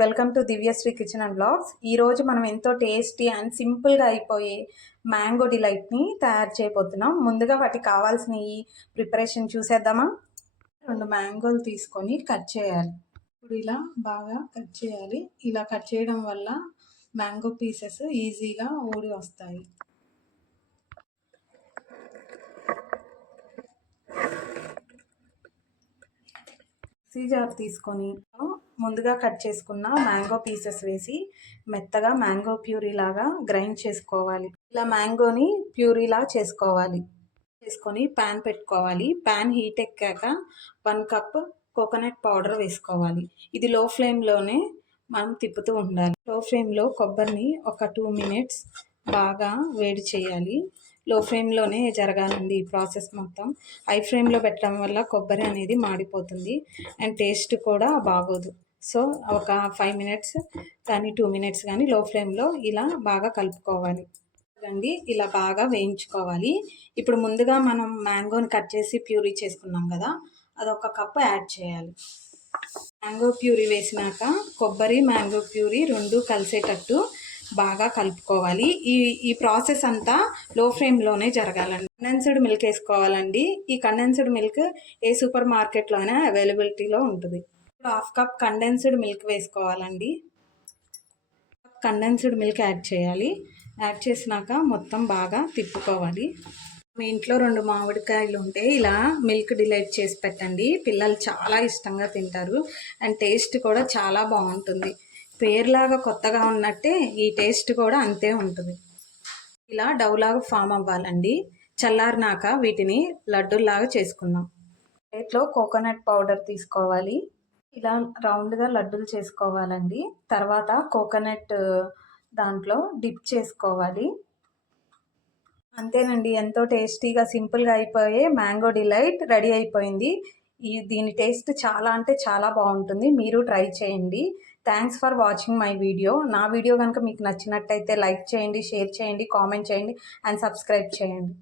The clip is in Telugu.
Welcome to Divyashree kitchen and blogs. ఈరోజు మనం ఎంతో టేస్టీ అండ్ సింపుల్గా అయిపోయే మ్యాంగో డిలైట్ని తయారు చేయబోతున్నాం. ముందుగా వాటికి కావాల్సిన ఈ ప్రిపరేషన్ చూసేద్దామా. 2 మ్యాంగోలు తీసుకొని కట్ చేయాలి. ఇప్పుడు ఇలా బాగా కట్ చేయాలి. ఇలా కట్ చేయడం వల్ల మ్యాంగో పీసెస్ ఈజీగా ఊడి వస్తాయి. మిక్సీ జార్ తీసుకొని ముందుగా కట్ చేసుకున్న మ్యాంగో పీసెస్ వేసి మెత్తగా మ్యాంగో ప్యూరీ లాగా గ్రైండ్ చేసుకోవాలి. ఇలా మ్యాంగోని ప్యూరీలా చేసుకొని ప్యాన్ పెట్టుకోవాలి. ప్యాన్ హీట్ ఎక్కాక 1 కప్ కోకోనట్ పౌడర్ వేసుకోవాలి. ఇది లో ఫ్లేమ్లోనే మనం తిప్పుతూ ఉండాలి. లో ఫ్లేమ్లో కొబ్బరిని ఒక 2 మినిట్స్ బాగా వేడి చేయాలి. లో ఫ్లేమ్లోనే జరగాలండి ఈ ప్రాసెస్ మొత్తం. హై ఫ్లేమ్లో పెట్టడం వల్ల కొబ్బరి అనేది మాడిపోతుంది అండ్ టేస్ట్ కూడా బాగోదు. సో ఒక 5 మినిట్స్ కానీ 2 మినిట్స్ కానీ లో ఫ్లేమ్లో ఇలా బాగా కలుపుకోవాలి అండి. ఇలా బాగా వేయించుకోవాలి. ఇప్పుడు ముందుగా మనం మ్యాంగోని కట్ చేసి ప్యూరీ చేసుకున్నాం కదా, అదొక కప్పు యాడ్ చేయాలి. మ్యాంగో ప్యూరీ వేసినాక కొబ్బరి మ్యాంగో ప్యూరీ 2 కలిసేటట్టు బాగా కలుపుకోవాలి. ఈ ప్రాసెస్ అంతా లో ఫ్లేమ్లోనే జరగాలండి. కండెన్స్డ్ మిల్క్ వేసుకోవాలండి. ఈ కండెన్స్డ్ మిల్క్ ఏ సూపర్ మార్కెట్లో అయినా అవైలబిలిటీలో ఉంటుంది. 1/2 కప్ కండెన్స్డ్ మిల్క్ వేసుకోవాలండి. కండెన్స్డ్ మిల్క్ యాడ్ చేయాలి. యాడ్ చేసినాక మొత్తం బాగా తిప్పుకోవాలి. మీ ఇంట్లో 2 మామిడికాయలు ఉంటే ఇలా మిల్క్ డిలైట్ చేసి పెట్టండి. పిల్లలు చాలా ఇష్టంగా తింటారు అండ్ టేస్ట్ కూడా చాలా బాగుంటుంది. పేరులాగా కొత్తగా ఉన్నట్టే ఈ టేస్ట్ కూడా అంతే ఉంటుంది. ఇలా డౌలాగా ఫామ్ అవ్వాలండి. చల్లారినాక వీటిని లడ్డూలాగా చేసుకుందాం. ప్లేట్లో కోకోనట్ పౌడర్ తీసుకోవాలి. ఇలా రౌండ్గా లడ్డూలు చేసుకోవాలండి. తర్వాత కోకోనట్ దాంట్లో డిప్ చేసుకోవాలి. అంతేనండి, ఎంతో టేస్టీగా సింపుల్గా అయిపోయే మ్యాంగో డిలైట్ రెడీ అయిపోయింది. దీని టేస్ట్ చాలా అంటే చాలా బాగుంటుంది. మీరు ట్రై చేయండి. Thanks for watching my video. నా వీడియో కనుక మీకు నచ్చినట్టయితే లైక్ చేయండి, షేర్ చేయండి, కామెంట్ చేయండి అండ్ సబ్స్క్రైబ్ చేయండి.